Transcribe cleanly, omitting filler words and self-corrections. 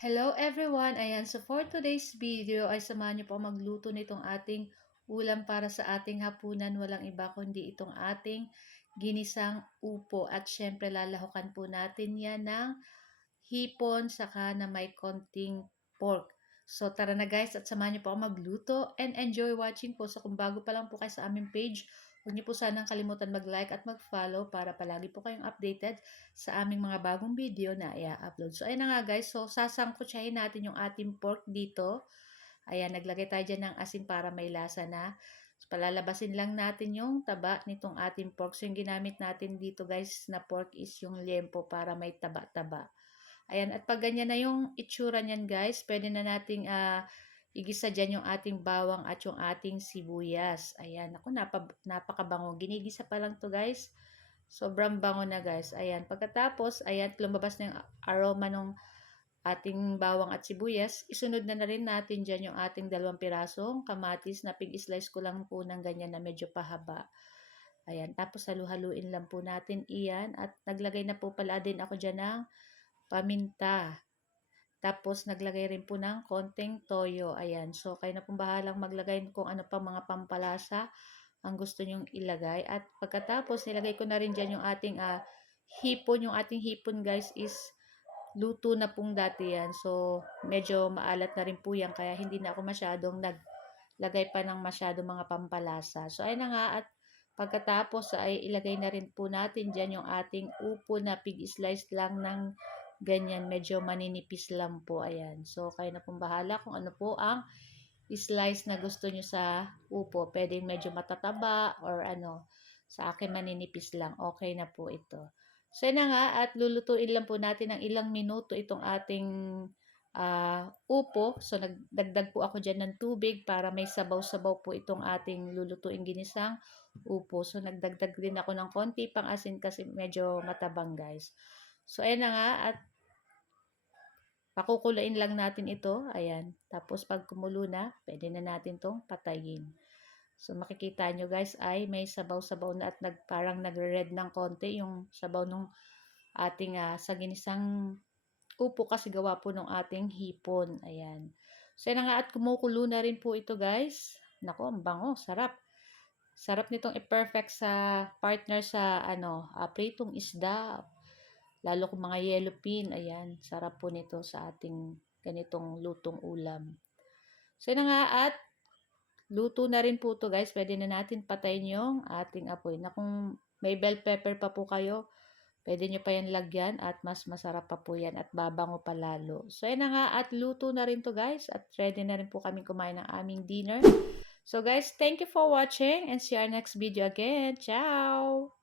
Hello everyone! Ayan, so for today's video ay samahan niyo po magluto nitong ating ulam para sa ating hapunan. Walang iba kundi itong ating ginisang upo. At syempre lalahukan po natin yan ng hipon saka na may konting pork. So tara na guys at samahan niyo po ako magluto and enjoy watching po. So kung bago pa lang po kayo sa aming page, huwag niyo po sanang kalimutan mag-like at mag-follow para palagi po kayong updated sa aming mga bagong video na i-upload. So ayun na nga guys, so sasangkutsahin natin yung ating pork dito. Ayan, naglagay tayo dyan ng asin para may lasa na. So, palalabasin lang natin yung taba nitong ating pork. So yung ginamit natin dito guys na pork is yung liempo para may taba-taba. Ayan, at pag ganyan na yung itsura niyan guys, pwede na nating igisa dyan yung ating bawang at yung ating sibuyas. Ayan, ako napakabango. Ginigisa pa lang to guys. Sobrang bango na guys. Ayan, pagkatapos, ayan, lumabas na yung aroma ng ating bawang at sibuyas. Isunod na rin natin dyan yung ating 2 pirasong kamatis na pig-slice ko lang po ng ganyan na medyo pahaba. Ayan, tapos halu-haluin lang po natin iyan. At naglagay na po pala din ako dyan ng paminta. Tapos, naglagay rin po ng konting toyo. Ayan. So, kayo na pong bahalang maglagay kung ano pa mga pampalasa ang gusto nyong ilagay. At pagkatapos, nilagay ko na rin dyan yung ating hipon. Yung ating hipon, guys, is luto na pong dati yan. So, medyo maalat na rin po yan. Kaya, hindi na ako masyadong naglagay pa ng masyadong mga pampalasa. So, ayun na nga. At pagkatapos, ay ilagay na rin po natin dyan yung ating upo na pig-slice lang ng ganyan, medyo maninipis lang po. Ayan. So, kayo na pong bahala kung ano po ang slice na gusto nyo sa upo. Pwedeng medyo matataba or ano. Sa akin, maninipis lang. Okay na po ito. So, yun na nga. At lulutuin lang po natin ng ilang minuto itong ating upo. So, nagdagdag po ako dyan ng tubig para may sabaw-sabaw po itong ating lulutuin ginisang upo. So, nagdagdag din ako ng konti pang asin kasi medyo matabang guys. So, ayan na nga. At pakukuluin lang natin ito. Ayan. Tapos pag kumulo na, pwede na natin tong patayin. So makikita nyo guys ay may sabaw-sabaw na at parang nagre-red ng konti yung sabaw nung ating sa ginisang upo kasi gawa po ng ating hipon. Ayan. So yan nga at kumukulo na rin po ito guys. Nako, ang bango. Sarap. Sarap nitong i-perfect sa partner sa pritong isda. Lalo kung mga yellow pin, ayan, sarap po nito sa ating ganitong lutong ulam. So, yun nga at luto na rin po to guys. Pwede na natin patayin yung ating apoy. Na kung may bell pepper pa po kayo, pwede nyo pa yan lagyan at mas masarap pa po yan at babango pa lalo. So, yun nga at luto na rin to guys at ready na rin po kami kumain ng aming dinner. So, guys, thank you for watching and see you our next video again. Ciao!